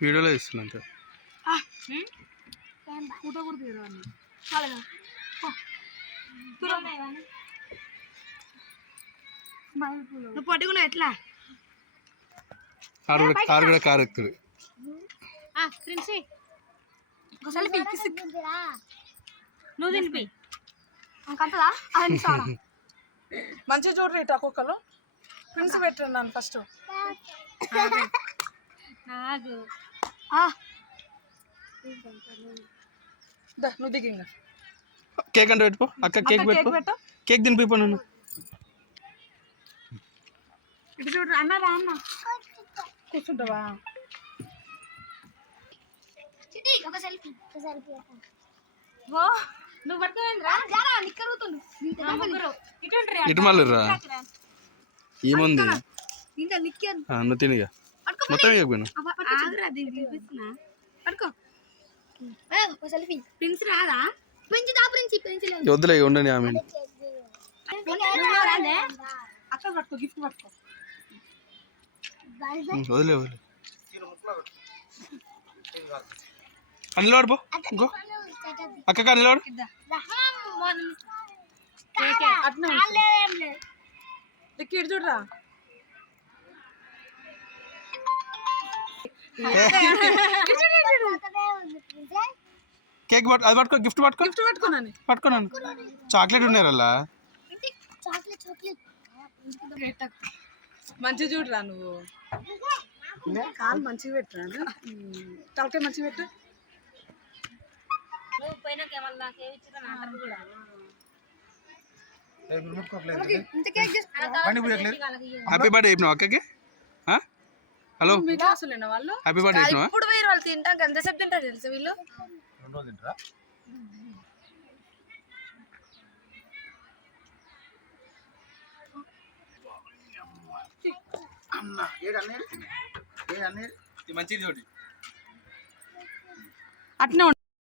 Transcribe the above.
వీడియోలో ఇస్తున్నా అంతే ఫోటో కూడా తీయరా నువ్వు పట్టుకున్నావు ఎట్లా కారు కూడా కారు కూడా కారు ఎక్కుతుంది ఒకసారి నువ్వు తినిపి అది సారా. మంచిగా చూడరు ఇటు ఒక్కొక్కరు ప్రిన్స్ పెట్టండి నన్ను ఫస్ట్ నాకు దా నువ్వు దిగి కేక్ అంటే పెట్టుకో. అక్క కేక్ పెట్టుకో. పెట్టు. కేక్ తినిపిపో నన్ను. ఇటు చూడరు అన్న రా అన్న. కూర్చుంటావా? ఒక సెల్ఫీ సెల్ఫీ ఓ నువ్వు పట్టుకోవేంద్రా? జారా నిక్కరుగుతుండు ఇటు ఇటు మళ్ళీ రా ఏముంది? ఇంకా నిక్కేది. ఆ, నువ్వు తినిగా. మొత్తం ఇవ్వకపోయినా? ఆగురా ఒక సెల్ఫీ ప్రిన్స్ రాదా? ప్రిన్స్ దా ప్రిన్స్ ప్రిన్స్ లేదు. వద్దులే ఉండండి ఆమె. అక్క పట్టుకో గిఫ్ట్ పట్టుకో. వదిలే వదిలే. వాడు పో. ఇంకో అక్క కానీ వాడు అట్నే దిక్కి ఇటు చూడరా. కేక్ పట్టు అది పట్టుకో గిఫ్ట్ పట్టుకో. గిఫ్ట్ పట్టుకున్నాను పట్టుకోనాను చాక్లెట్ ఉన్నారు అలా మంచిగా చూడరా నువ్వు. కాలు మంచిగా పెట్టరా తలకాయ మంచిగా పెట్టు. హ్యాపీ బర్త్డే చెప్పినావు అక్కకి? హలో హ్యాపీ బర్త్డే చెప్పినావా? ఇప్పుడు వేరు వాళ్ళు తింటాం ఎంతసేపు తింటారు తెలుసా వీళ్ళు? మంచిది అట్నే